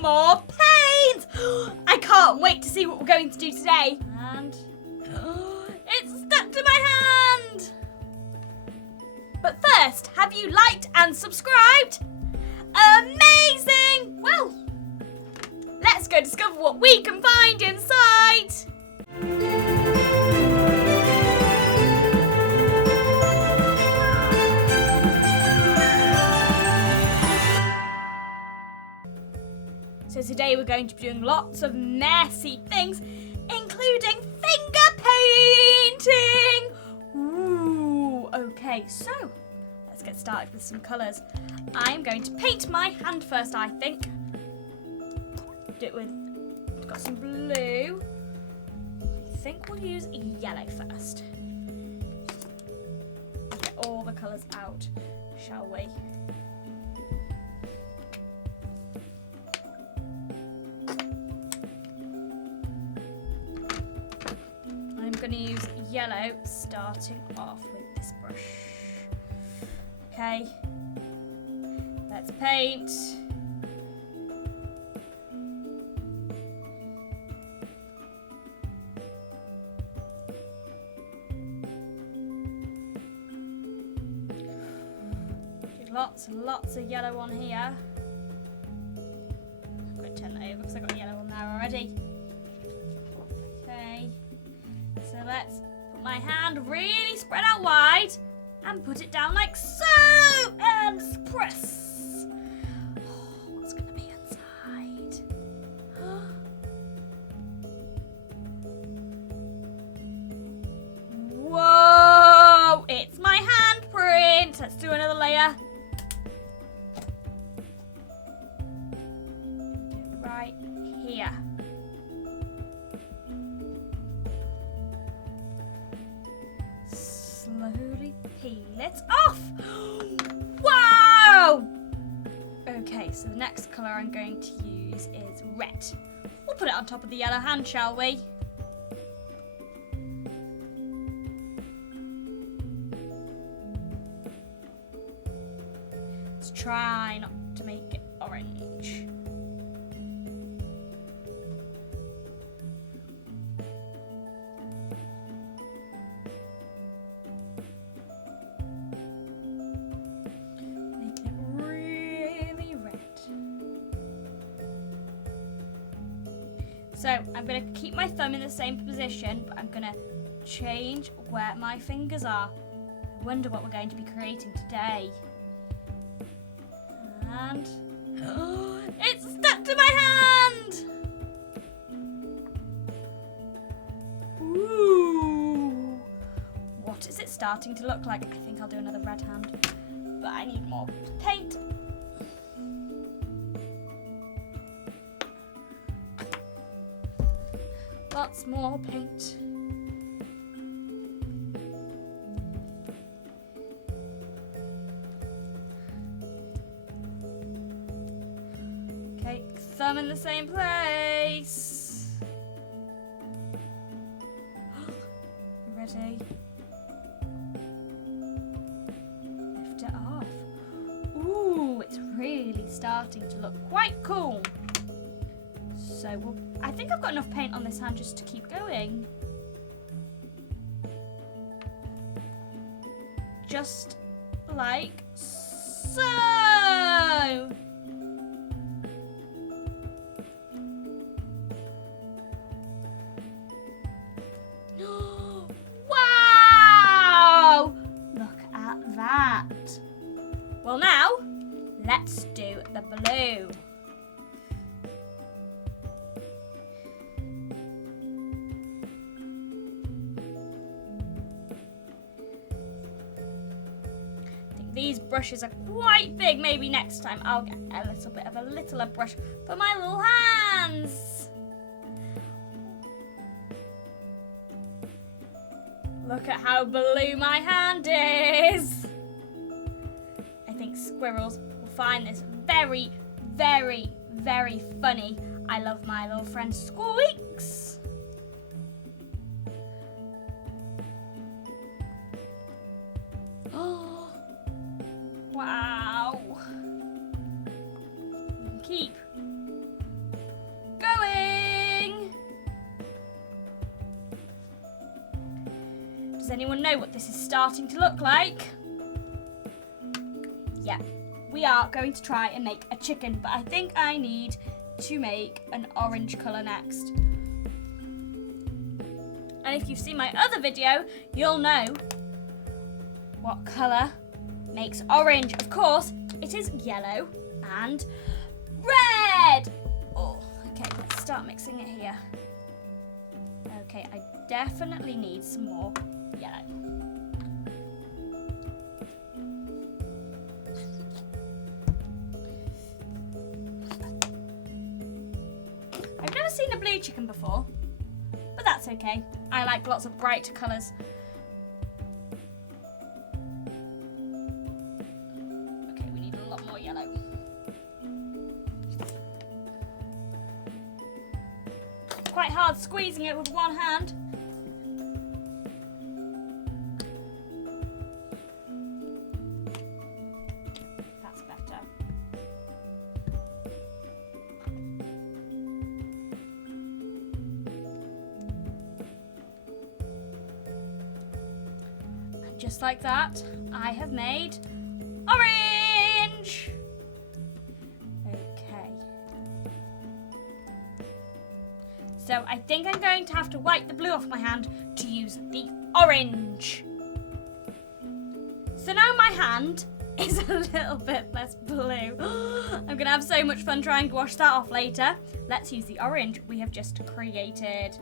more paint. I can't wait to see what we're going to do today. And it's stuck to my hand. But first, have you liked and subscribed? Amazing! Well, let's go discover what we can find inside. So today we're going to be doing lots of messy things, including finger painting. Ooh, okay, so let's get started with some colours. I'm going to paint my hand first, I think. Do it with, got some blue. I think we'll use yellow first. Get all the colours out, shall we? I'm going to use yellow, starting off with this brush. Okay, let's paint. Lots and lots of yellow on here. I'm going to turn that over because I've got yellow on there already. Okay, so let's put my hand really spread out wide and put it down like so and press. Oh, what's going to be inside? Whoa, it's my handprint. Let's do another layer. Right here. Slowly peel it off. Wow! Okay, so the next colour I'm going to use is red. We'll put it on top of the yellow hand, shall we? Let's try not to make it orange. So I'm going to keep my thumb in the same position, but I'm going to change where my fingers are. I wonder what we're going to be creating today. And it's stuck to my hand! Ooh! What is it starting to look like? I think I'll do another red hand, but I need more paint. Lots more paint. Okay, thumb in the same place. Ready? Lift it off. Ooh, it's really starting to look quite cool. So I think I've got enough paint on this hand just to keep going. Just like so. Wow! Look at that. Well, now let's do the blue. These brushes are quite big. Maybe next time I'll get a little bit of a littler brush for my little hands. Look at how blue my hand is. I think squirrels will find this very, very, very funny. I love my little friend Squeaks. Wow. Keep Does anyone know what this is starting to look like? Yeah, we are going to try and make a chicken, but I think I need to make an orange colour next. And if you've seen my other video, you'll know what colour makes orange. Of course, it is yellow and red. Oh, okay, let's start mixing it here. Okay, I definitely need some more yellow. I've never seen a blue chicken before, but that's okay. I like lots of bright colours. Okay, we need a lot more yellow. Quite hard squeezing it with one hand. That's better. And just like that, I have made orange. So I think I'm going to have to wipe the blue off my hand to use the orange. So now my hand is a little bit less blue. I'm going to have so much fun trying to wash that off later. Let's use the orange we have just created.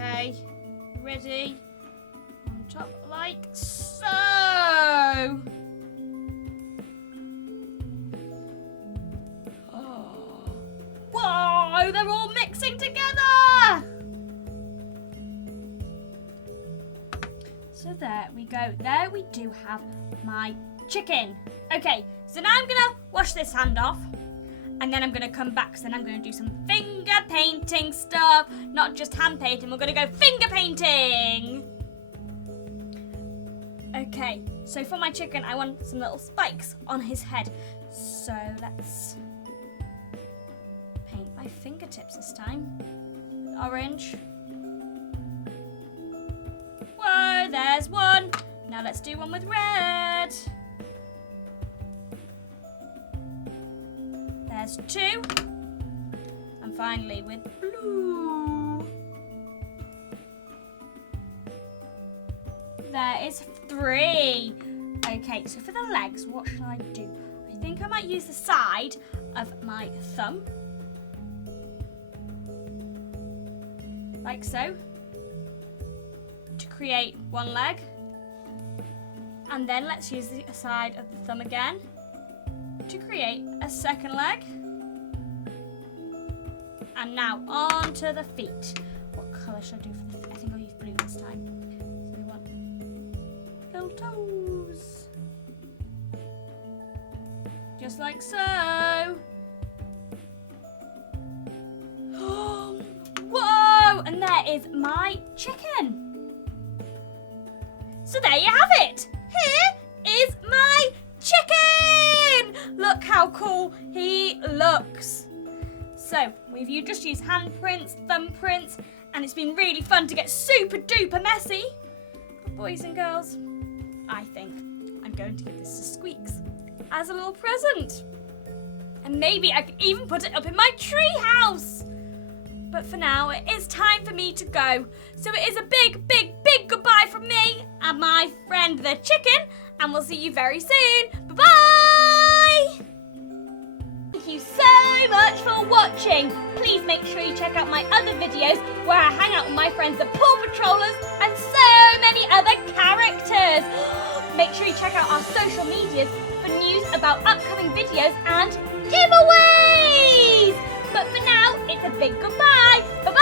Okay, ready? On top like so. Oh. Whoa, they're all mixing together. So there we go. There we do have my chicken. Okay, so now I'm gonna wash this hand off. And then I'm going to come back, so then I'm going to do some finger painting stuff. Not just hand painting, we're going to go finger painting. Okay, so for my chicken, I want some little spikes on his head. So let's paint my fingertips this time. Orange. Whoa, there's one. Now let's do one with red. There's two. And finally with blue. There is three. Okay, so for the legs, what should I do? I think I might use the side of my thumb. Like so. To create one leg. And then let's use the side of the thumb again to create a second leg. And now on to the feet. What colour should I do for the feet? I think I'll use blue this time. So we want little toes. Just like so. Whoa! And there is my chicken. So there you have it. Here is my chicken. Look how cool he looks. So we've just used handprints, thumbprints, and it's been really fun to get super duper messy. But boys and girls, I think I'm going to give this to Squeaks as a little present. And maybe I could even put it up in my tree house. But for now, it is time for me to go. So it is a big, big, big goodbye from me and my friend the chicken. And we'll see you very soon. Bye-bye! Thank you so much for watching. Please make sure you check out my other videos where I hang out with my friends the Paw Patrollers and so many other characters. Make sure you check out our social medias for news about upcoming videos and giveaways. But for now, it's a big goodbye. Bye-bye.